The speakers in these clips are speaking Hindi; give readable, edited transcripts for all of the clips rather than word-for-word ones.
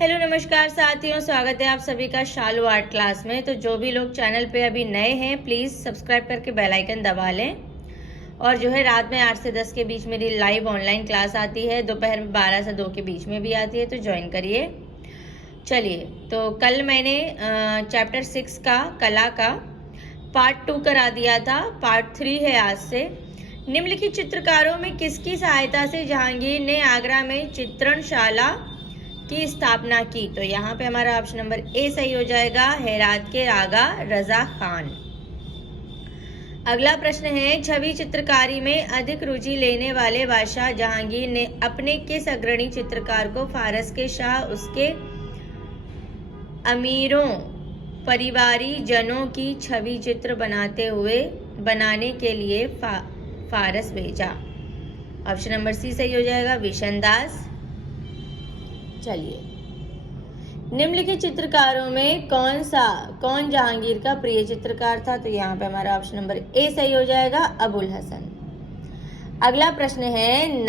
हेलो नमस्कार साथियों, स्वागत है आप सभी का शालू आर्ट क्लास में। तो जो भी लोग चैनल पे अभी नए हैं प्लीज़ सब्सक्राइब करके बेल आइकन दबा लें। और जो है रात में 8 से 10 के बीच मेरी लाइव ऑनलाइन क्लास आती है, दोपहर में 12 से 2 के बीच में भी आती है, तो ज्वाइन करिए। चलिए, तो कल मैंने चैप्टर 6 का कला का पार्ट 2 करा दिया था। पार्ट 3 है आज से। निम्नलिखित चित्रकारों में किसकी सहायता से जहांगीर ने आगरा में चित्रणशाला की स्थापना की? तो यहाँ पे हमारा ऑप्शन नंबर ए सही हो जाएगा, हेरात के रागा रजा खान। अगला प्रश्न है, छवि चित्रकारी में अधिक रुचि लेने वाले बादशाह जहांगीर ने अपने किस अग्रणी चित्रकार को फारस के शाह उसके अमीरों परिवारी जनों की छवि चित्र बनाने के लिए फारस भेजा? ऑप्शन नंबर सी सही हो जाएगा, विशनदास। चलिए, निम्नलिखित चित्रकारों में कौन जहांगीर का प्रिय चित्रकार था? तो यहाँ पे हमारा ऑप्शन नंबर ए सही हो जाएगा, अबुल हसन। अगला प्रश्न है,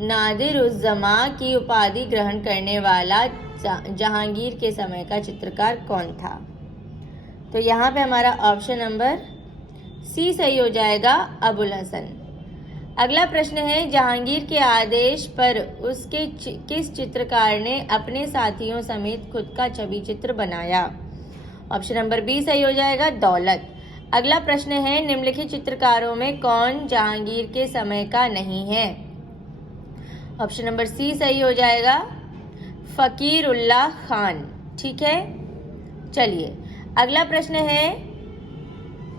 नादिर उस जमा की उपाधि ग्रहण करने वाला जहांगीर के समय का चित्रकार कौन था? तो यहाँ पे हमारा ऑप्शन नंबर सी सही हो जाएगा, अबुल हसन। अगला प्रश्न है, जहांगीर के आदेश पर उसके किस चित्रकार ने अपने साथियों समेत खुद का छवि चित्र बनाया? ऑप्शन नंबर बी सही हो जाएगा, दौलत। अगला प्रश्न है, निम्नलिखित चित्रकारों में कौन जहांगीर के समय का नहीं है? ऑप्शन नंबर सी सही हो जाएगा, फकीरुल्लाह खान। ठीक है, चलिए अगला प्रश्न है,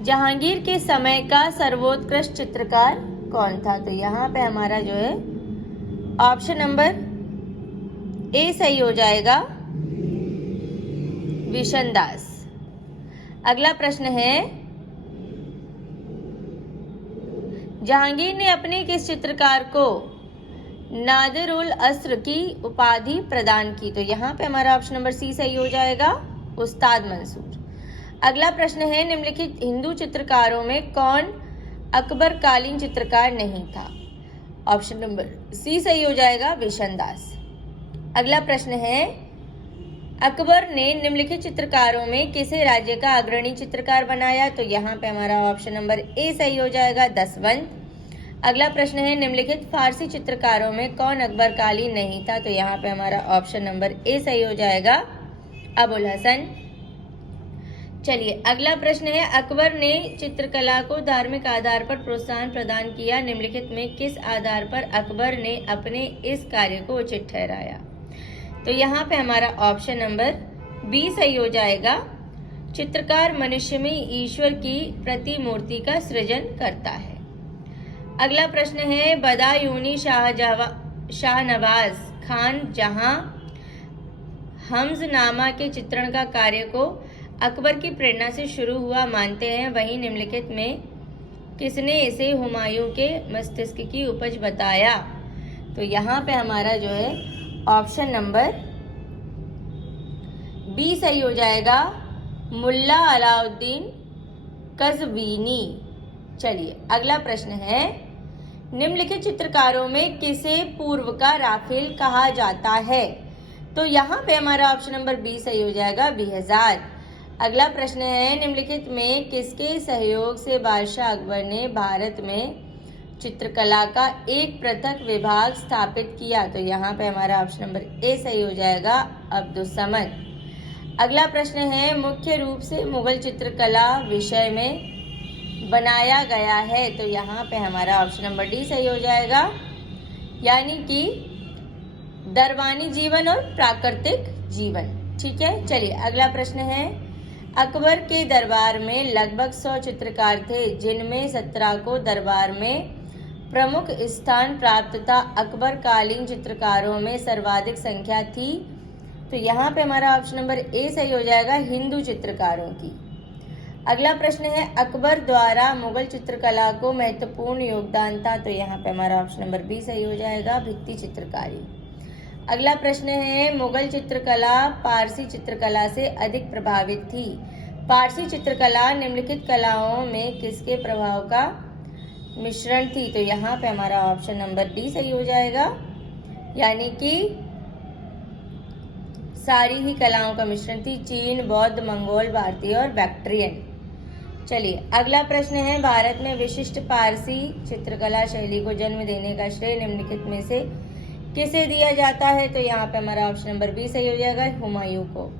जहांगीर के समय का सर्वोत्कृष्ट चित्रकार कौन था? तो यहाँ पे हमारा जो है ऑप्शन नंबर ए सही हो जाएगा, विशनदास। अगला प्रश्न है, जहांगीर ने अपने किस चित्रकार को नादिर उल अस्र की उपाधि प्रदान की? तो यहाँ पे हमारा ऑप्शन नंबर सी सही हो जाएगा, उस्ताद मंसूर। अगला प्रश्न है, निम्नलिखित हिंदू चित्रकारों में कौन अकबरकालीन चित्रकार नहीं था? ऑप्शन नंबर सी सही हो जाएगा, विशनदास। अगला प्रश्न है, अकबर ने निम्नलिखित चित्रकारों में किसे राज्य का अग्रणी चित्रकार बनाया? तो यहाँ पे हमारा ऑप्शन नंबर ए सही हो जाएगा, दसवंत। अगला प्रश्न है, निम्नलिखित फारसी चित्रकारों में कौन अकबरकालीन नहीं था? तो यहाँ पे हमारा ऑप्शन नंबर ए सही हो जाएगा, अबुल हसन। चलिए अगला प्रश्न है, अकबर ने चित्रकला को धार्मिक आधार पर प्रोत्साहन प्रदान किया, निम्नलिखित में किस आधार पर अकबर ने अपने इस कार्य को उचित ठहराया? तो यहाँ पे हमारा ऑप्शन नंबर बी सही हो जाएगा, चित्रकार मनुष्य में ईश्वर की प्रतिमूर्ति का सृजन करता है। अगला प्रश्न है, बदायूनी शाहनवाज खान जहां हमजनामा के चित्रण का कार्य को अकबर की प्रेरणा से शुरू हुआ मानते हैं, वहीं निम्नलिखित में किसने इसे हुमायूं के मस्तिष्क की उपज बताया? तो यहाँ पे हमारा जो है ऑप्शन नंबर बी सही हो जाएगा, मुल्ला अलाउद्दीन कज़वीनी। चलिए अगला प्रश्न है, निम्नलिखित चित्रकारों में किसे पूर्व का राफेल कहा जाता है? तो यहाँ पे हमारा ऑप्शन नंबर बी सही हो जाएगा, बेहजार। अगला प्रश्न है, निम्नलिखित में किसके सहयोग से बादशाह अकबर ने भारत में चित्रकला का एक पृथक विभाग स्थापित किया? तो यहाँ पे हमारा ऑप्शन नंबर ए सही हो जाएगा, अब्दुस समद। अगला प्रश्न है, मुख्य रूप से मुगल चित्रकला विषय में बनाया गया है? तो यहाँ पे हमारा ऑप्शन नंबर डी सही हो जाएगा, यानी कि दरबानी जीवन और प्राकृतिक जीवन। ठीक है, चलिए अगला प्रश्न है, अकबर के दरबार में लगभग 100 चित्रकार थे, जिनमें 17 को दरबार में प्रमुख स्थान प्राप्त था। अकबर कालीन चित्रकारों में सर्वाधिक संख्या थी। तो यहाँ पे हमारा ऑप्शन नंबर ए सही हो जाएगा, हिंदू चित्रकारों की। अगला प्रश्न है, अकबर द्वारा मुगल चित्रकला को महत्वपूर्ण योगदान था? तो यहाँ पे हमारा ऑप्शन नंबर बी सही हो जाएगा, भित्ति चित्रकारी। अगला प्रश्न है, मुगल चित्रकला पारसी चित्रकला से अधिक प्रभावित थी। पारसी चित्रकला निम्नलिखित कलाओं में किसके प्रभाव का मिश्रण थी? तो यहाँ पे हमारा ऑप्शन नंबर डी सही हो जाएगा, यानी कि सारी ही कलाओं का मिश्रण थी। चीन, बौद्ध, मंगोल, भारतीय और बैक्ट्रियन। चलिए अगला प्रश्न है, भारत में विशिष्ट पारसी चित्रकला शैली को जन्म देने का श्रेय निम्नलिखित में से किसे दिया जाता है? तो यहाँ पे हमारा ऑप्शन नंबर बी सही हो जाएगा, हुमायूं को।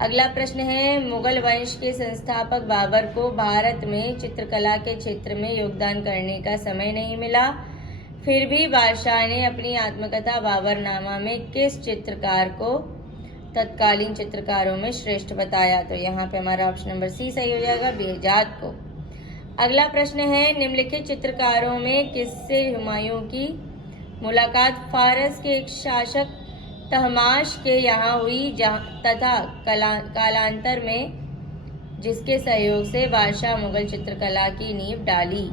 अगला प्रश्न है, मुगल वंश के संस्थापक बाबर को भारत में चित्रकला के क्षेत्र में योगदान करने का समय नहीं मिला, फिर भी बादशाह ने अपनी आत्मकथा बाबरनामा में किस चित्रकार को तत्कालीन चित्रकारों में श्रेष्ठ बताया? तो यहाँ पे हमारा ऑप्शन नंबर सी सही हो जाएगा, बेहजाद को। अगला प्रश्न है, निम्नलिखित चित्रकारों में किससे हुमायूं की मुलाकात फारस के एक शासक तहमाश के यहाँ हुई तथा कालांतर में जिसके सहयोग से बादशाह मुगल चित्रकला की नींव डाली?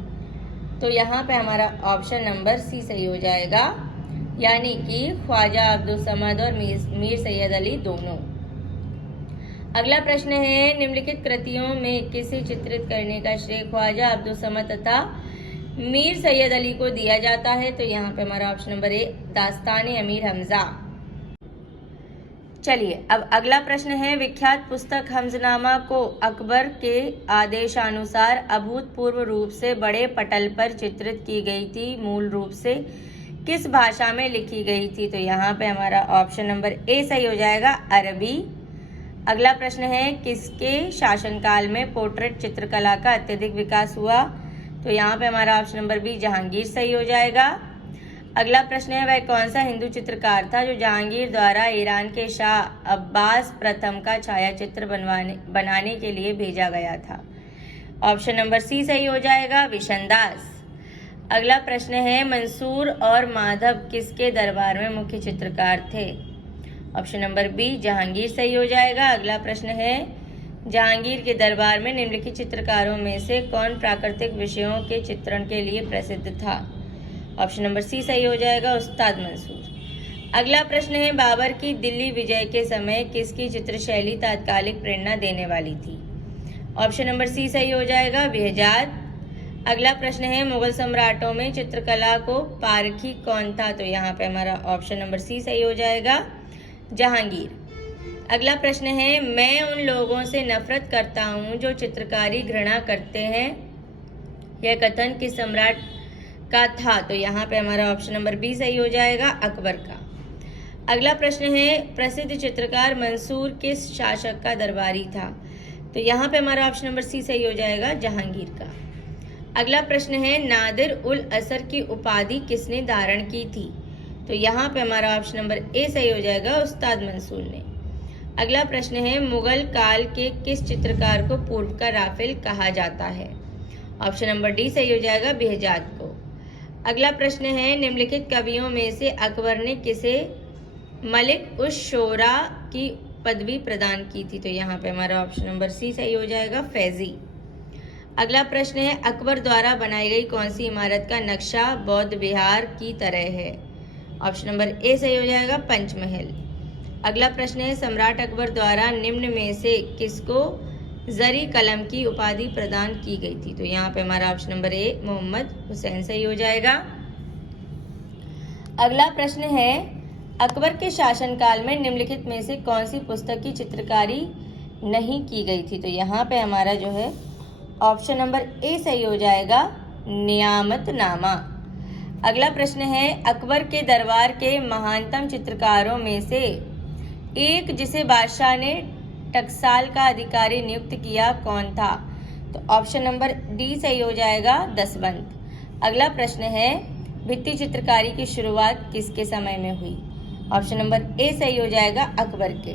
तो यहाँ पे हमारा ऑप्शन नंबर सी सही हो जाएगा, यानी कि ख्वाजा अब्दुल समद और मीर सैयद अली दोनों। अगला प्रश्न है, निम्नलिखित कृतियों में किसे चित्रित करने का श्रेय ख्वाजा अब्दुल समद तथा मीर सैयद अली को दिया जाता है? तो यहाँ पे हमारा ऑप्शन नंबर ए, दास्तान अमीर हमजा। चलिए अब अगला प्रश्न है, विख्यात पुस्तक हमजनामा को अकबर के आदेशानुसार अभूतपूर्व रूप से बड़े पटल पर चित्रित की गई थी, मूल रूप से किस भाषा में लिखी गई थी? तो यहाँ पे हमारा ऑप्शन नंबर ए सही हो जाएगा, अरबी। अगला प्रश्न है, किसके शासनकाल में पोर्ट्रेट चित्रकला का अत्यधिक विकास हुआ? तो यहाँ पे हमारा ऑप्शन नंबर बी, जहांगीर सही हो जाएगा। अगला प्रश्न है, वह कौन सा हिंदू चित्रकार था जो जहांगीर द्वारा ईरान के शाह अब्बास प्रथम का छायाचित्र बनाने के लिए भेजा गया था? ऑप्शन नंबर सी सही हो जाएगा, विशनदास। अगला प्रश्न है, मंसूर और माधव किसके दरबार में मुख्य चित्रकार थे? ऑप्शन नंबर बी, जहांगीर सही हो जाएगा। अगला प्रश्न है, जहांगीर के दरबार में निम्नलिखित चित्रकारों में से कौन प्राकृतिक विषयों के चित्रण के लिए प्रसिद्ध था? ऑप्शन नंबर सी सही हो जाएगा, उस्ताद मंसूर। अगला प्रश्न है, बाबर की दिल्ली विजय के समय किसकी चित्रशैली तात्कालिक प्रेरणा देने वाली थी? ऑप्शन नंबर सी सही हो जाएगा, बेहजाद। अगला प्रश्न है, मुगल सम्राटों में चित्रकला को पारखी कौन था? तो यहाँ पे हमारा ऑप्शन नंबर सी सही हो जाएगा, जहांगीर। अगला प्रश्न है, मैं उन लोगों से नफरत करता हूँ जो चित्रकारी घृणा करते हैं, यह कथन किस सम्राट का था? तो यहाँ पे हमारा ऑप्शन नंबर बी सही हो जाएगा, अकबर का। अगला प्रश्न है, प्रसिद्ध चित्रकार मंसूर किस शासक का दरबारी था? तो यहाँ पे हमारा ऑप्शन नंबर सी सही हो जाएगा, जहांगीर का। अगला प्रश्न है, नादिर उल असर की उपाधि किसने धारण की थी? तो यहाँ पे हमारा ऑप्शन नंबर ए सही हो जाएगा, उस्ताद मंसूर ने। अगला प्रश्न है, मुगल काल के किस चित्रकार को पूर्व का राफेल कहा जाता है? ऑप्शन नंबर डी सही हो जाएगा, बेहजाद को। अगला प्रश्न है, निम्नलिखित कवियों में से अकबर ने किसे मलिक उस शोरा की पदवी प्रदान की थी? तो यहाँ पे हमारा ऑप्शन नंबर सी सही हो जाएगा, फैजी। अगला प्रश्न है, अकबर द्वारा बनाई गई कौन सी इमारत का नक्शा बौद्ध विहार की तरह है? ऑप्शन नंबर ए सही हो जाएगा, पंचमहल। अगला प्रश्न है, सम्राट अकबर द्वारा निम्न में से किसको जरी कलम की उपाधि प्रदान की गई थी? तो यहाँ पे हमारा option number A, Mohammad Hussain सही हो जाएगा। अगला प्रश्न है, अकबर के शासनकाल में निम्नलिखित में से कौन सी पुस्तक की चित्रकारी नहीं की गई थी? तो यहाँ पे हमारा जो है ऑप्शन नंबर ए सही हो जाएगा, नियामतनामा। अगला प्रश्न है, अकबर के दरबार के महानतम चित्रकारों में से एक जिसे बादशाह ने टकसाल का अधिकारी नियुक्त किया कौन था? तो ऑप्शन नंबर डी सही हो जाएगा, दसवंत। अगला प्रश्न है, भित्ति चित्रकारी की शुरुआत किसके समय में हुई? ऑप्शन नंबर ए सही हो जाएगा, अकबर के।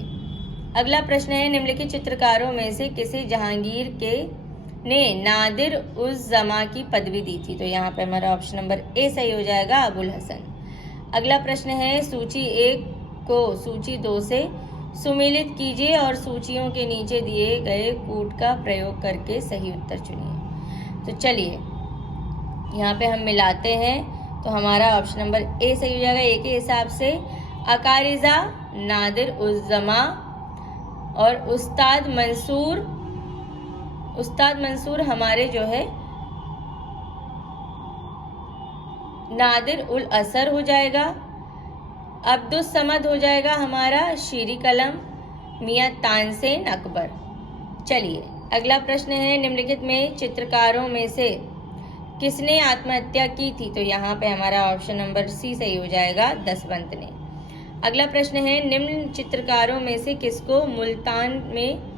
अगला प्रश्न है, निम्नलिखित चित्रकारों में से किसे जहांगीर के ने नादिर उस जमा की पदवी दी थी? तो यहाँ पे हमारा ऑप्शन नंबर ए सही हो जाएगा, अबुल हसन। अगला प्रश्न है, सूची 1 को सूची 2 से सुमेलित कीजिए और सूचियों के नीचे दिए गए कूट का प्रयोग करके सही उत्तर चुनिए। तो चलिए यहाँ पे हम मिलाते हैं, तो हमारा ऑप्शन नंबर ए सही हो जाएगा। ए के हिसाब से अकारिजा, नादिर उस जमा और उस्ताद मंसूर हमारे जो है नादिर उल असर हो जाएगा। अब्दुस समद हो जाएगा हमारा शीरी कलम, मियां तानसेन अकबर। चलिए अगला प्रश्न है, निम्नलिखित में चित्रकारों में से किसने आत्महत्या की थी? तो यहाँ पे हमारा ऑप्शन नंबर सी सही हो जाएगा, दसवंत ने। अगला प्रश्न है, निम्न चित्रकारों में से किसको मुल्तान में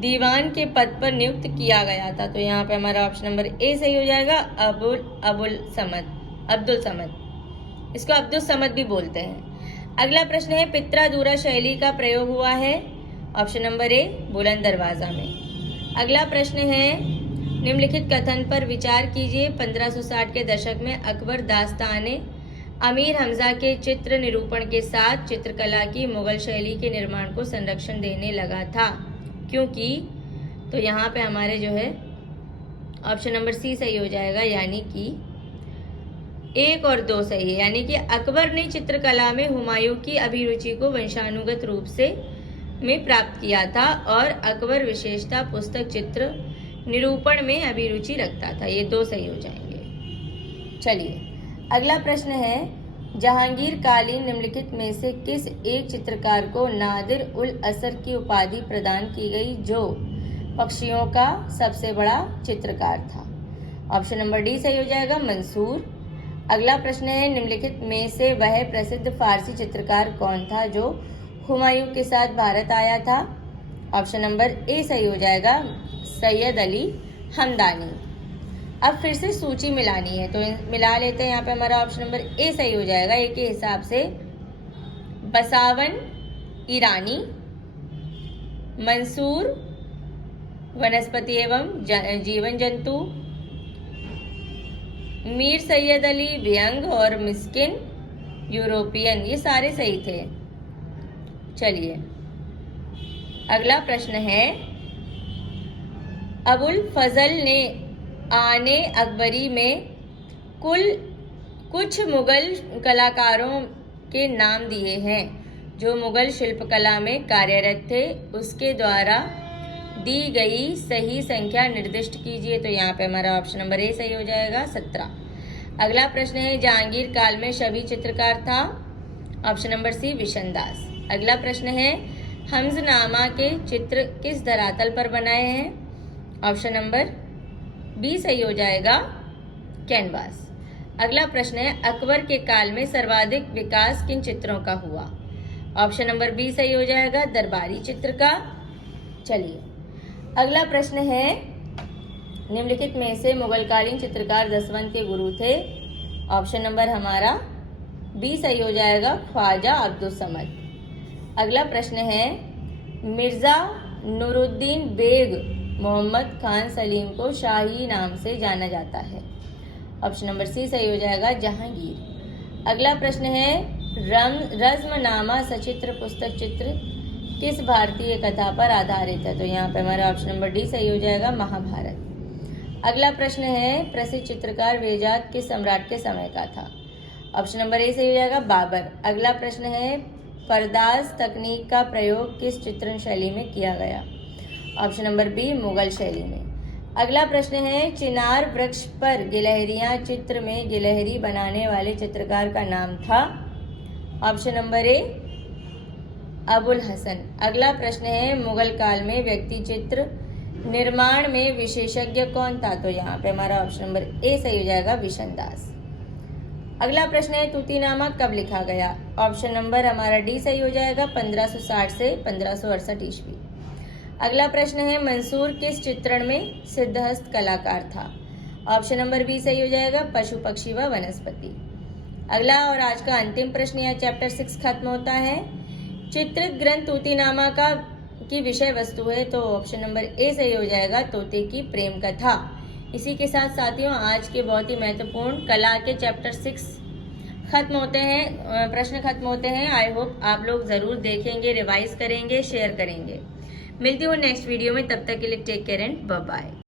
दीवान के पद पर नियुक्त किया गया था? तो यहाँ पे हमारा ऑप्शन नंबर ए सही हो जाएगा, अब्दुल समद। इसको अब्दुल समद भी बोलते हैं। अगला प्रश्न है, पित्रादूरा शैली का प्रयोग हुआ है? ऑप्शन नंबर ए, बुलंद दरवाजा में। अगला प्रश्न है, निम्नलिखित कथन पर विचार कीजिए। 1560 के दशक में अकबर दास्ताने अमीर हमजा के चित्र निरूपण के साथ चित्रकला की मुगल शैली के निर्माण को संरक्षण देने लगा था, क्योंकि तो यहाँ पे हमारे जो है ऑप्शन नंबर सी सही हो जाएगा, यानी कि 1 और 2 सही है। यानी कि अकबर ने चित्रकला में हुमायूं की अभिरुचि को वंशानुगत रूप से में प्राप्त किया था और अकबर विशेषता पुस्तक चित्र निरूपण में अभिरुचि रखता था। ये 2 सही हो जाएंगे। चलिए अगला प्रश्न है, जहांगीर कालीन निम्नलिखित में से किस एक चित्रकार को नादिर उल असर की उपाधि प्रदान की गई, जो पक्षियों का सबसे बड़ा चित्रकार था? ऑप्शन नंबर डी सही हो जाएगा, मंसूर। अगला प्रश्न है, निम्नलिखित में से वह प्रसिद्ध फारसी चित्रकार कौन था जो हुमायूं के साथ भारत आया था? ऑप्शन नंबर ए सही हो जाएगा, सैयद अली हमदानी। अब फिर से सूची मिलानी है, तो मिला लेते हैं। यहाँ पे हमारा ऑप्शन नंबर ए सही हो जाएगा, ए के हिसाब से बसावन ईरानी, मंसूर वनस्पति एवं जीवन जंतु, मीर सैयद अली व्यंग और मिस्किन यूरोपियन, ये सारे सही थे। चलिए अगला प्रश्न है, अबुल फजल ने आने अकबरी में कुछ मुगल कलाकारों के नाम दिए हैं जो मुगल शिल्पकला में कार्यरत थे। उसके द्वारा दी गई सही संख्या निर्दिष्ट कीजिए। तो यहाँ पे हमारा ऑप्शन नंबर ए सही हो जाएगा, 17। अगला प्रश्न है, जहांगीर काल में छवि चित्रकार था? Option number C, Vishandas. अगला प्रश्न है, हमजनामा के चित्र किस धरातल पर बनाए हैं? ऑप्शन नंबर बी सही हो जाएगा, कैनवास। अगला प्रश्न है, अकबर के काल में सर्वाधिक विकास किन चित्रों का हुआ? ऑप्शन नंबर बी सही हो जाएगा, दरबारी चित्र का। चलिए अगला प्रश्न है, निम्नलिखित में से मुगलकालीन चित्रकार दसवंत के गुरु थे? ऑप्शन नंबर हमारा बी सही हो जाएगा, ख्वाजा अब्दुल समद। अगला प्रश्न है, मिर्जा नूरुद्दीन बेग मोहम्मद खान सलीम को शाही नाम से जाना जाता है? ऑप्शन नंबर सी सही हो जाएगा, जहांगीर। अगला प्रश्न है, रज़्मनामा सचित्र पुस्तक चित्र किस भारतीय कथा पर आधारित है? तो यहाँ पे हमारा ऑप्शन नंबर डी सही हो जाएगा, महाभारत। अगला प्रश्न है, प्रसिद्ध चित्रकार बेजात किस सम्राट के समय का था? ऑप्शन नंबर ए सही हो जाएगा, बाबर। अगला प्रश्न है, परदाज तकनीक का प्रयोग किस चित्रण शैली में किया गया? ऑप्शन नंबर बी, मुगल शैली में। अगला प्रश्न है, चिनार वृक्ष पर गिलहरियां चित्र में गिलहरी बनाने वाले चित्रकार का नाम था? Option number A, Abul Hasan. अगला प्रश्न है, मुगल काल में व्यक्ति चित्र निर्माण में विशेषज्ञ कौन था? तो यहाँ पे हमारा ऑप्शन नंबर ए सही हो जाएगा, विशनदास। अगला प्रश्न है, तूतीनामा कब लिखा गया? ऑप्शन नंबर हमारा डी सही हो जाएगा, 1560 से 1568 ईस्वी। अगला प्रश्न है, मंसूर किस चित्रण में सिद्धहस्त कलाकार था? ऑप्शन नंबर बी सही हो जाएगा, पशु पक्षी व वनस्पति। अगला और आज का अंतिम प्रश्न या चैप्टर 6 खत्म होता है। चित्रित ग्रंथ तूतीनामा की विषय वस्तु है? तो ऑप्शन नंबर ए सही हो जाएगा, तोते की प्रेम कथा। इसी के साथ साथियों आज के बहुत ही महत्वपूर्ण कला के चैप्टर 6 खत्म होते हैं, प्रश्न खत्म होते हैं। आई होप आप लोग जरूर देखेंगे, रिवाइज करेंगे, शेयर करेंगे। मिलती हूँ नेक्स्ट वीडियो में, तब तक के लिए take care and bye bye.